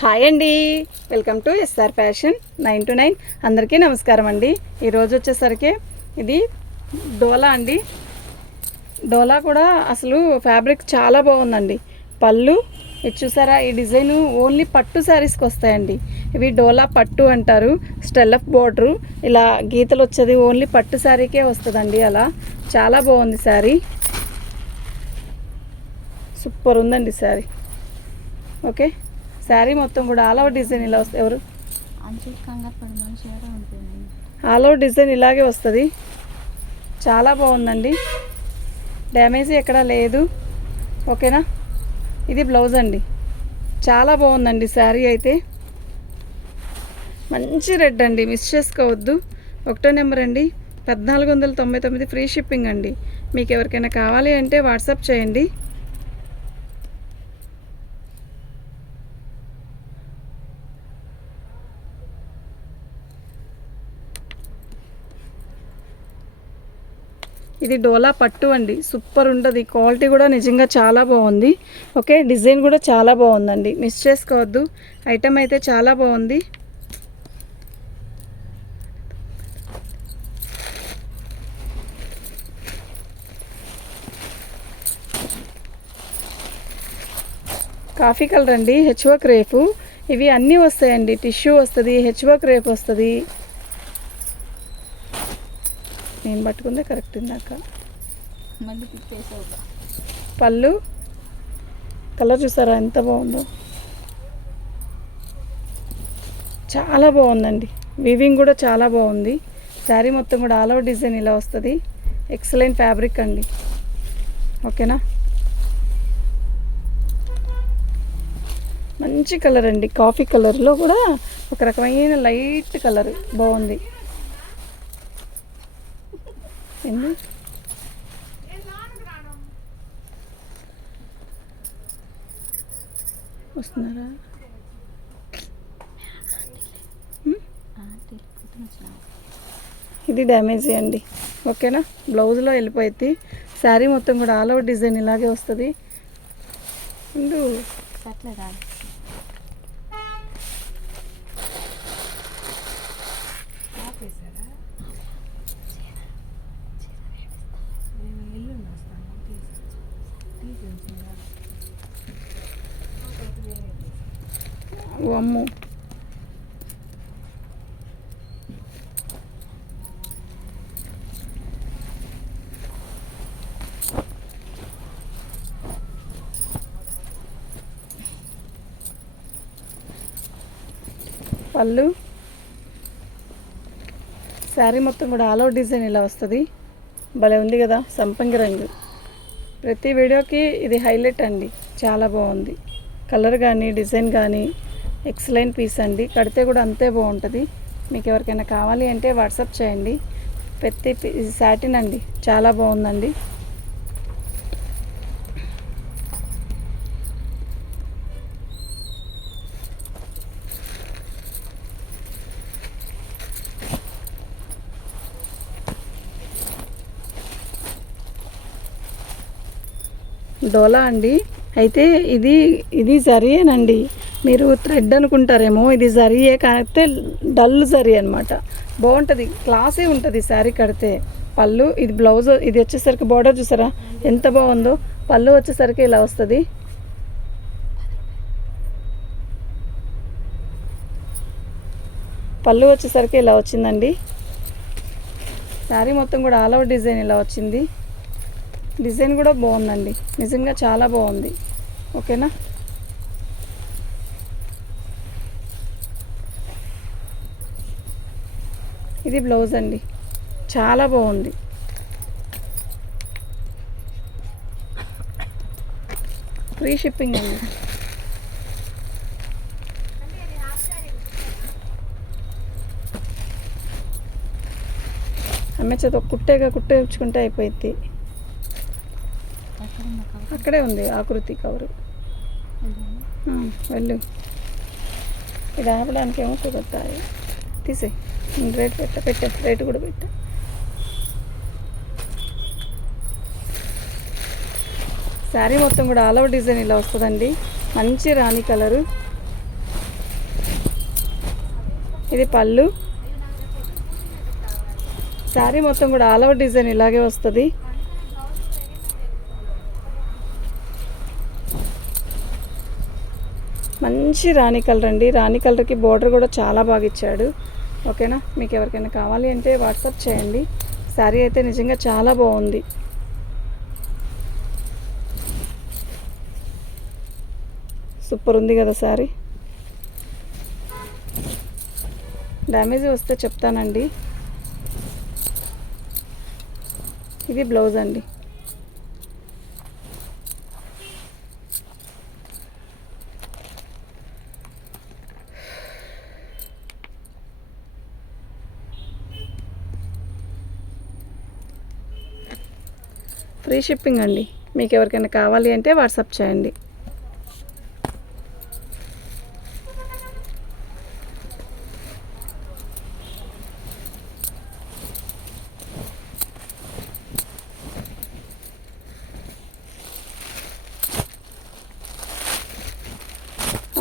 Hi అండి. Welcome to SR fashion nine to nine. అందరికీ నమస్కారం అండి. ఈరోజు వచ్చేసరికి ఇది డోలా అండి. డోలా కూడా అసలు ఫ్యాబ్రిక్ చాలా బాగుందండి. పళ్ళు ఇది చూసారా ఈ డిజైన్ ఓన్లీ పట్టు శారీస్కి వస్తాయండి. ఇవి డోలా పట్టు అంటారు స్టెల్లఫ్ బోర్డరు. ఇలా గీతలు వచ్చేది ఓన్లీ పట్టు శారీకే వస్తుందండి అలా. చాలా బాగుంది శారీ. సూపర్ ఉందండి శారీ. ఓకే. శారీ మొత్తం కూడా ఆల్ ఓవర్ డిజైన్ ఇలా వస్తుంది ఎవరు? ఆల్ ఓవర్ డిజైన్ ఇలాగే వస్తుంది. చాలా బాగుందండి. డ్యామేజ్ ఎక్కడా లేదు. ఓకేనా? ఇది బ్లౌజ్ అండి. చాలా బాగుందండి శారీ అయితే. మంచి రెడ్ అండి మిస్ చేసుకోవద్దు. ఒకటో నెంబర్ అండి. పద్నాలుగు వందల తొంభై తొమ్మిది ఫ్రీ షిప్పింగ్ అండి. మీకు ఎవరికైనా కావాలి అంటే వాట్సాప్ చేయండి. ఇది డోలా పట్టు అండి. సూపర్ ఉంటుంది క్వాలిటీ కూడా నిజంగా చాలా బాగుంది. ఓకే డిజైన్ కూడా చాలా బాగుందండి. మిస్ చేసుకోవద్దు. ఐటమ్ అయితే చాలా బాగుంది. కాఫీ కలర్ అండి. హెచ్ఓక్ రేపు. ఇవి అన్నీ వస్తాయండి. టిష్యూ వస్తుంది హెచ్ఓక్ రేపు వస్తుంది. నేను పట్టుకుందే? కరెక్ట్ ఇందాక మళ్ళీ పళ్ళు? కలర్ చూసారా? ఎంత బాగుందో. చాలా బాగుందండి. వీవింగ్ కూడా చాలా బాగుంది. శారీ మొత్తం కూడా ఆల్ ఓవర్ డిజైన్ ఇలా వస్తుంది. ఎక్సలెంట్ ఫ్యాబ్రిక్ అండి. ఓకేనా? మంచి కలర్ అండి. కాఫీ కలర్లో కూడా ఒక రకమైన లైట్ కలర్ బాగుంది. ఏంది వస్తున్నారా? ఇది డ్యామేజ్ అండి ఓకేనా? బ్లౌజ్లో వెళ్ళిపోయింది. శారీ మొత్తం కూడా ఆల్ అవుట్ డిజైన్ ఇలాగే వస్తుంది. అమ్ము పళ్ళు. శారీ మొత్తం కూడా ఆల్ అవుట్ డిజైన్ ఇలా వస్తుంది. భలే ఉంది కదా సంపంగి రంగు. ప్రతి వీడియోకి ఇది హైలైట్ అండి. చాలా బాగుంది. కలర్ కానీ డిజైన్ కానీ ఎక్సలెంట్ పీస్ అండి. కడితే కూడా అంతే బాగుంటుంది. మీకు ఎవరికైనా కావాలి అంటే వాట్సాప్ చేయండి. ప్రతి సాటిన్ అండి. చాలా బాగుందండి. డోలా అండి. అయితే ఇది ఇది జరియేనండి మీరు థ్రెడ్ అనుకుంటారేమో ఇది జరియే కాకపోతే డల్ జరి అనమాట బాగుంటుంది క్లాసే ఉంటుంది శారీ కడితే. పళ్ళు ఇది బ్లౌజ్ ఇది వచ్చేసరికి బార్డర్ చూసారా? ఎంత బాగుందో. పళ్ళు వచ్చేసరికి ఇలా వస్తుంది. పళ్ళు వచ్చేసరికి ఇలా వచ్చిందండి. శారీ మొత్తం కూడా ఆల్ ఓవర్ డిజైన్ ఇలా వచ్చింది. డిజైన్ కూడా బాగుందండి. నిజంగా చాలా బాగుంది. ఓకేనా? ఇది బ్లౌజ్ అండి. చాలా బాగుంది. ఫ్రీ షిప్పింగ్ అండి. అమ్మే చేత ఒక కుట్టేగా కుట్టే ఉంచుకుంటే అయిపోయింది అక్కడే ఉంది ఆకృతి కవరు. వెళ్ళు. ఇది ఆపడానికి ఏమో కుదురుతాయి. తీసే రేట్ పెట్ట పెట్ట రేట్ కూడా పెట్ట. శారీ మొత్తం కూడా ఆల్ ఓవర్ డిజైన్ ఇలా వస్తుందండి. మంచి రాణి కలరు. ఇది పళ్ళు. శారీ మొత్తం కూడా ఆల్ ఓవర్ డిజైన్ ఇలాగే వస్తుంది. మంచి రాణి కలర్ అండి. రాణి కలర్కి బార్డర్ కూడా చాలా బాగా ఇచ్చాడు. ఓకేనా? మీకు ఎవరికైనా కావాలి అంటే వాట్సాప్ చేయండి. శారీ అయితే నిజంగా చాలా బాగుంది. సూపర్ ఉంది కదా శారీ. డ్యామేజ్ వస్తే చెప్తానండి. ఇది బ్లౌజ్ అండి. ఫ్రీ షిప్పింగ్ అండి. మీకు ఎవరికైనా కావాలి అంటే వాట్సాప్ చేయండి.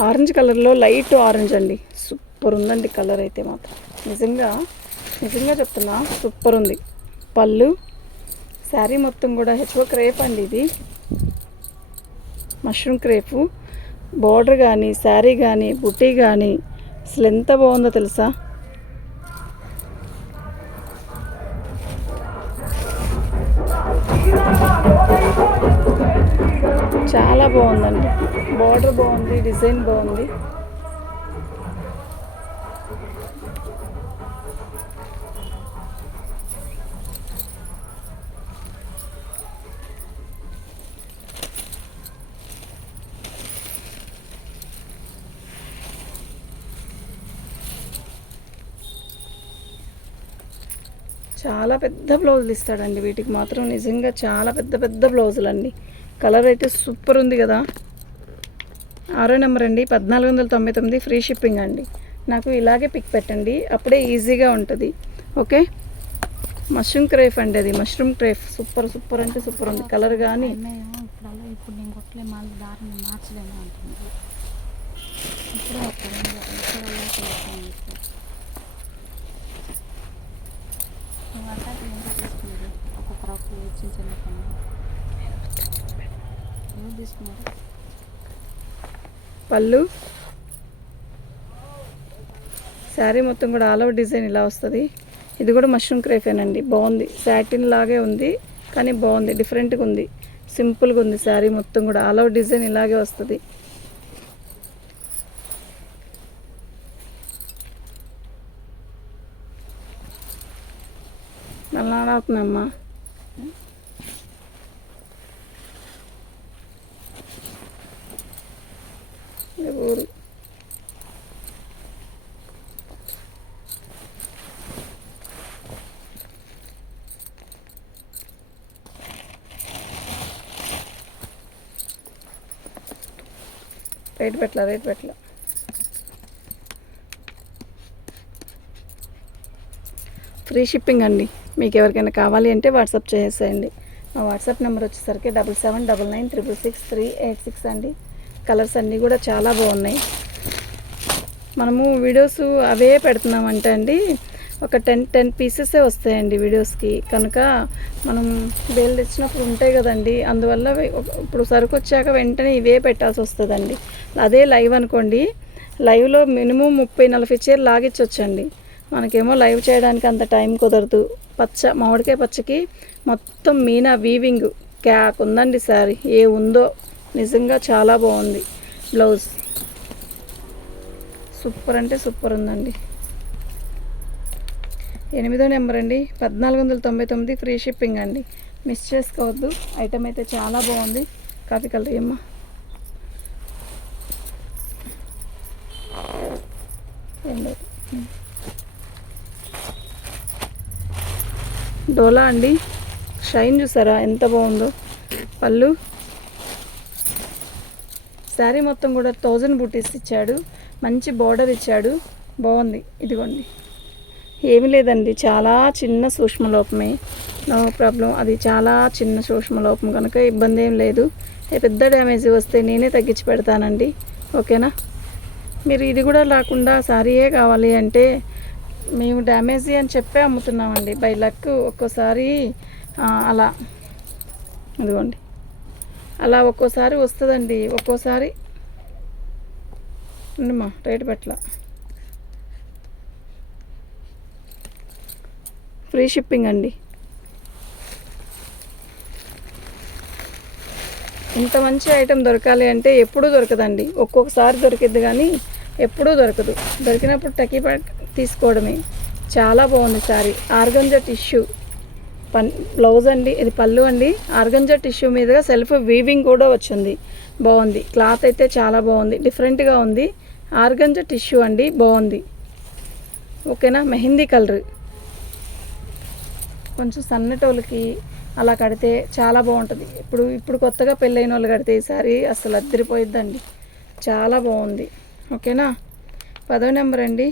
ఆరెంజ్ కలర్లో లైట్ ఆరెంజ్ అండి. సూపర్ ఉందండి కలర్ అయితే మాత్రం. నిజంగా నిజంగా చెప్తున్నా సూపర్ ఉంది. పళ్ళు శారీ మొత్తం కూడా హెచ్ఓ క్రేప్ అండి ఇది. Mushroom crepe. బార్డర్ కానీ శారీ కానీ బుట్టి కానీ అసలు ఎంత బాగుందో తెలుసా? చాలా బాగుందండి. బార్డర్ బాగుంది డిజైన్ బాగుంది. చాలా పెద్ద బ్లౌజులు ఇస్తాడండి. వీటికి మాత్రం నిజంగా చాలా పెద్ద పెద్ద బ్లౌజులు అండి కలర్ అయితే సూపర్ ఉంది కదా. ఆరో నెంబర్ అండి. పద్నాలుగు వందల తొంభై తొమ్మిది ఫ్రీ షిప్పింగ్ అండి. నాకు ఇలాగే పిక్ పెట్టండి. అప్పుడే ఈజీగా ఉంటుంది. ఓకే మష్రూమ్ క్రేఫ్ అండి అది. మష్రూమ్ క్రేఫ్ సూపర్ సూపర్ అంటే సూపర్ ఉంది. కలర్ కానీ అన్నయ్య ఇప్పుడు అలా ఇప్పుడు నేను కొట్టలే మళ్ళీ దారిని మార్చలేము అంటుంది ఇప్పుడే ఒక రెండు ఇక్కడ వెళ్ళి నువ్వు అట్లా ఎంత తీసుకున్నది ఒక్కొక్క రొక్క చిన్న చిన్న పని తీసుకున్నారు పళ్ళు. శారీ మొత్తం కూడా ఆల్ ఓవర్ డిజైన్ ఇలా వస్తుంది. ఇది కూడా మష్రూమ్ క్రేఫేనండి బాగుంది. శాటిన్ లాగే ఉంది కానీ బాగుంది. డిఫరెంట్గా ఉంది. సింపుల్గా ఉంది. శారీ మొత్తం కూడా ఆల్ ఓవర్ డిజైన్ ఇలాగే వస్తుంది. నల్లాడుతుందమ్మా ఊరు? రేట్ పెట్టలా రేట్ పెట్టలా. ఫ్రీ షిప్పింగ్ అండి. మీకు ఎవరికైనా కావాలి అంటే వాట్సాప్ చేసేయండి. మా వాట్సాప్ నెంబర్ వచ్చేసరికి double seven double nine triple six three eight six అండి. కలర్స్ అన్నీ కూడా చాలా బాగున్నాయి. మనము వీడియోస్ అవే పెడుతున్నామంటే అండి. ఒక టెన్ టెన్ పీసెసే వస్తాయండి వీడియోస్కి. కనుక మనం వేలు తెచ్చినప్పుడు ఉంటాయి కదండి. అందువల్ల ఇప్పుడు సరుకు వచ్చాక వెంటనే ఇవే పెట్టాల్సి వస్తుందండి. అదే లైవ్ అనుకోండి. లైవ్లో మినిమం ముప్పై నలభై చీరలు లాగిచ్చొచ్చండి. మనకేమో లైవ్ చేయడానికి అంత టైం కుదరదు. పచ్చ మామిడికాయ పచ్చకి మొత్తం మీనా వీవింగ్ క్యాక్ ఉందండి సారీ. ఏ ఉందో నిజంగా చాలా బాగుంది. బ్లౌజ్ సూపర్ అంటే సూపర్ ఉందండి. ఎనిమిదో నెంబర్ అండి. పద్నాలుగు వందల తొంభై తొమ్మిది ఫ్రీ షిప్పింగ్ అండి. మిస్ చేసుకోవద్దు. ఐటమ్ అయితే చాలా బాగుంది. కాఫీ కలర్ ఏమ్మా ఏం లేదు. డోలా అండి. షైన్ చూసారా? ఎంత బాగుందో. పళ్ళు. శారీ మొత్తం కూడా థౌజండ్ బూటీస్ ఇచ్చాడు. మంచి బార్డర్ ఇచ్చాడు. బాగుంది. ఇదిగోండి. ఏమీ లేదండి. చాలా చిన్న సూక్ష్మలోపమే నో ప్రాబ్లం. అది చాలా చిన్న సూక్ష్మ లోపం. కనుక ఇబ్బంది ఏం లేదు. పెద్ద డ్యామేజ్ వస్తే నేనే తగ్గించి పెడతానండి. ఓకేనా? మీరు ఇది కూడా రాకుండా సారీయే కావాలి అంటే మేము డ్యామేజీ అని చెప్పే అమ్ముతున్నామండి. బై లక్ ఒక్కోసారి అలా. ఇదిగోండి అలా ఒక్కోసారి వస్తుందండి. ఒక్కోసారి. ఉండమ్మా రేట్ పెట్టల. ఫ్రీ షిప్పింగ్ అండి. ఇంత మంచి ఐటెం దొరకాలి అంటే ఎప్పుడూ దొరకదండి. ఒక్కొక్కసారి దొరికిద్ది కానీ ఎప్పుడూ దొరకదు. దొరికినప్పుడు టకీ ప్యాక్ తీసుకోవడమే. చాలా బాగుంది సారీ. Organza tissue. పన్ బ్లౌజ్ అండి ఇది పళ్ళు అండి. ఆర్గంజా టిష్యూ మీదుగా సెల్ఫ్ వీవింగ్ కూడా వచ్చింది. బాగుంది. క్లాత్ అయితే చాలా బాగుంది. డిఫరెంట్గా ఉంది. ఆర్గంజా టిష్యూ అండి. బాగుంది. ఓకేనా? మెహందీ కలర్. కొంచెం సన్నటోళ్ళకి అలా కడితే చాలా బాగుంటుంది. ఇప్పుడు ఇప్పుడు కొత్తగా పెళ్ళైన వాళ్ళు కడితే ఈసారి అసలు అద్దరిపోయిద్దండి. చాలా బాగుంది. ఓకేనా? పదో నెంబర్ అండి.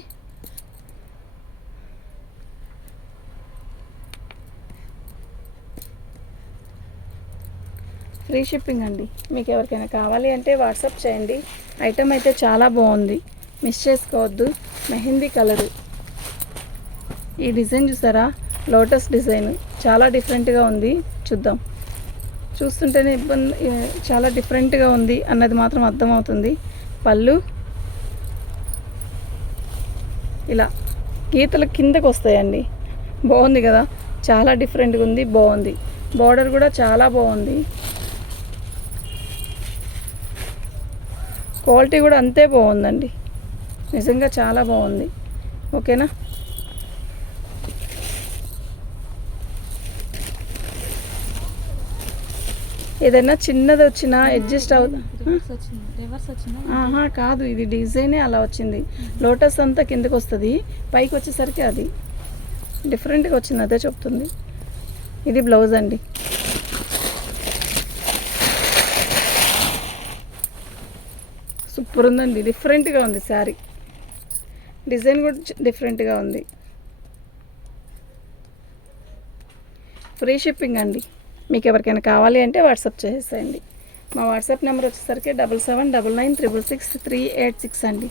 ఫ్రీ షిప్పింగ్ అండి. మీకు ఎవరికైనా కావాలి అంటే వాట్సాప్ చేయండి. ఐటమ్ అయితే చాలా బాగుంది. మిస్ చేసుకోవద్దు. మెహందీ కలరు. ఈ డిజైన్ చూసారా? Lotus design. చాలా డిఫరెంట్గా ఉంది. చూద్దాం. చూస్తుంటేనే ఇబ్బంది చాలా డిఫరెంట్గా ఉంది అన్నది మాత్రం అర్థమవుతుంది. పళ్ళు. ఇలా గీతలు కిందకు వస్తాయండి. బాగుంది కదా? చాలా డిఫరెంట్గా ఉంది. బాగుంది. బార్డర్ కూడా చాలా బాగుంది. క్వాలిటీ కూడా అంతే బాగుందండి. నిజంగా చాలా బాగుంది. ఓకేనా? ఏదైనా చిన్నది వచ్చినా అడ్జస్ట్ అవుతా కాదు. ఇది డిజైనే అలా వచ్చింది. లోటస్ అంతా కిందకి వస్తుంది. పైకి వచ్చేసరికి అది. డిఫరెంట్గా వచ్చింది. అదే చెప్తుంది. ఇది బ్లౌజ్ అండి. సూపర్ ఉందండి డిఫరెంట్గా ఉంది శారీ. డిజైన్ కూడా డిఫరెంట్గా ఉంది. ఫ్రీ షిప్పింగ్ అండి. మీకు ఎవరికైనా కావాలి అంటే వాట్సాప్ చేసేయండి. మా వాట్సాప్ నెంబర్ వచ్చేసరికి double seven double nine triple six three eight six అండి.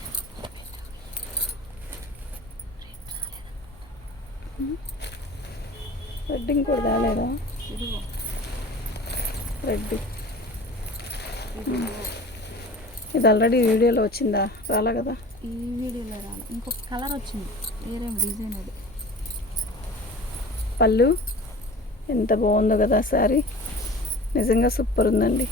రెడ్డింగ్ కూడా రాలేదా? ఇదిగో. రెడ్ ఇది ఆల్రెడీ వీడియోలో వచ్చిందా? రాలా కదా? ఈ వీడియోలో రాలి. ఇంకొక కలర్ వచ్చింది. వేరే డిజైన్ అది. పళ్ళు. ఎంత బాగుందో కదా శారీ నిజంగా సూపర్ ఉందండి.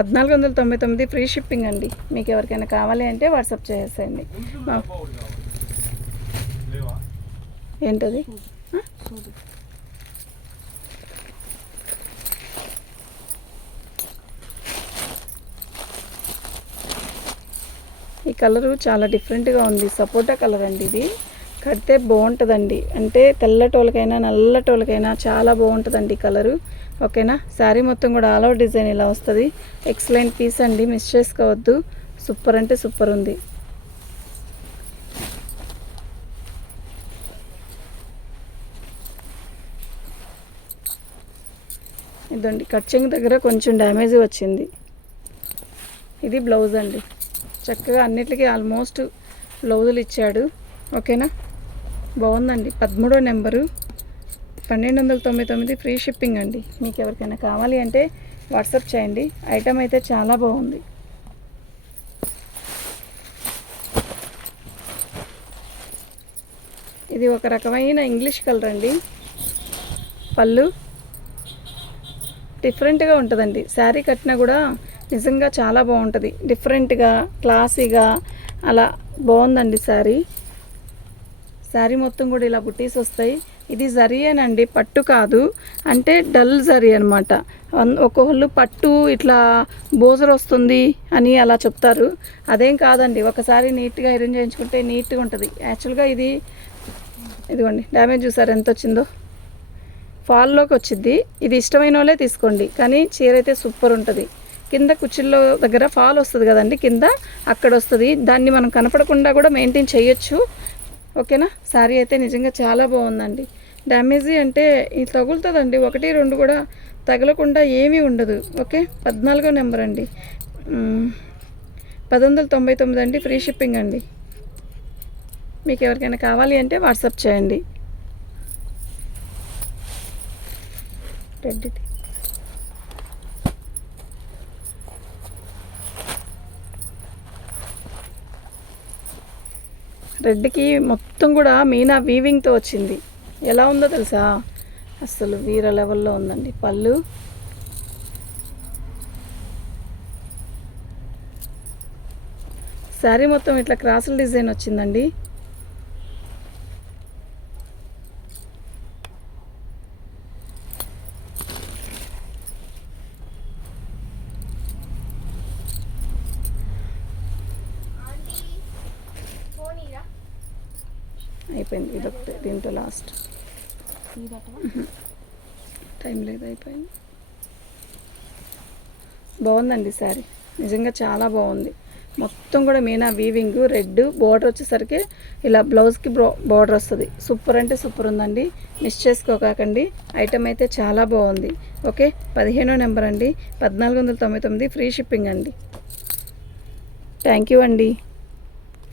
పద్నాలుగు వందల తొంభై తొమ్మిది ఫ్రీ షిప్పింగ్ అండి. మీకు ఎవరికైనా కావాలి అంటే వాట్సాప్ చేసేయండి. ఏంటది? ఈ కలరు చాలా డిఫరెంట్గా ఉంది. సపోటా కలర్ అండి ఇది. కడితే బాగుంటుందండి. అంటే తెల్లటోళ్ళకైనా నల్లటోళ్ళకైనా చాలా బాగుంటుందండి కలరు. ఓకేనా? శారీ మొత్తం కూడా ఆల్ అవుట్ డిజైన్ ఇలా వస్తుంది. ఎక్సలెంట్ పీస్ అండి. మిస్ చేసుకోవద్దు. సూపర్ అంటే సూపర్ ఉంది. ఇదండి. కట్చింగ్ దగ్గర కొంచెం డ్యామేజ్ వచ్చింది. ఇది బ్లౌజ్ అండి. చక్కగా అన్నిటికీ ఆల్మోస్ట్ బ్లౌజులు ఇచ్చాడు. ఓకేనా? బాగుందండి. పదమూడో నెంబరు. పన్నెండు వందల తొంభై తొమ్మిది ఫ్రీ షిప్పింగ్ అండి. మీకు ఎవరికైనా కావాలి అంటే వాట్సాప్ చేయండి. ఐటమ్ అయితే చాలా బాగుంది. ఇది ఒక రకమైన ఇంగ్లీష్ కలర్ అండి. పళ్ళు డిఫరెంట్గా ఉంటుందండి. శారీ కట్టినా కూడా నిజంగా చాలా బాగుంటుంది. డిఫరెంట్గా క్లాసీగా అలా బాగుందండి శారీ. శారీ మొత్తం కూడా ఇలా బుట్టీస్ వస్తాయి. ఇది జరియేనండి పట్టు కాదు. అంటే డల్ జరీ అనమాట ఒక్కొక్కళ్ళు పట్టు ఇట్లా బోజర్ వస్తుంది అని అలా చెప్తారు. అదేం కాదండి ఒకసారి నీట్గా ఐరన్ చేయించుకుంటే నీట్గా ఉంటుంది. యాక్చువల్గా ఇది ఇదిగోండి డ్యామేజ్ చూసారు ఎంత వచ్చిందో? ఫాల్లోకి వచ్చింది ఇది ఇష్టమైన వాళ్ళే తీసుకోండి కానీ చీర అయితే సూపర్ ఉంటుంది. కింద కుర్చీల్లో దగ్గర ఫాల్ వస్తుంది కదండి కింద అక్కడ వస్తుంది. దాన్ని మనం కనపడకుండా కూడా మెయింటైన్ చేయొచ్చు. ఓకేనా? శారీ అయితే నిజంగా చాలా బాగుందండి. డ్యామేజీ అంటే ఇది తగులుతుందండి. ఒకటి రెండు కూడా తగలకుండా ఏమీ ఉండదు. ఓకే? పద్నాలుగో నెంబర్ అండి. పది వందల తొంభై తొమ్మిది అండి. ఫ్రీ షిప్పింగ్ అండి. మీకు ఎవరికైనా కావాలి అంటే వాట్సాప్ చేయండి. రెడ్ రెడ్కి మొత్తం కూడా మీనా వీవింగ్తో వచ్చింది. ఎలా ఉందో తెలుసా? అసలు వీర లెవెల్లో ఉందండి పళ్ళు. శారీ మొత్తం ఇట్లా క్రాసుల డిజైన్ వచ్చిందండి. అయిపోయింది. ఇదొకటి దీంతో లాస్ట్ టైం లేదు అయిపోయింది. బాగుందండి శారీ. నిజంగా చాలా బాగుంది. మొత్తం కూడా మీనా వీవింగ్ రెడ్ బార్డర్ వచ్చేసరికి ఇలా బ్లౌజ్కి బార్డర్ వస్తుంది. సూపర్ అంటే సూపర్ ఉందండి. మిస్ చేసుకోకండి ఐటమ్ అయితే చాలా బాగుంది. ఓకే పదిహేనో నెంబర్ అండి. పద్నాలుగు వందల తొంభై తొమ్మిది ఫ్రీ షిప్పింగ్ అండి. థ్యాంక్ యూ అండి.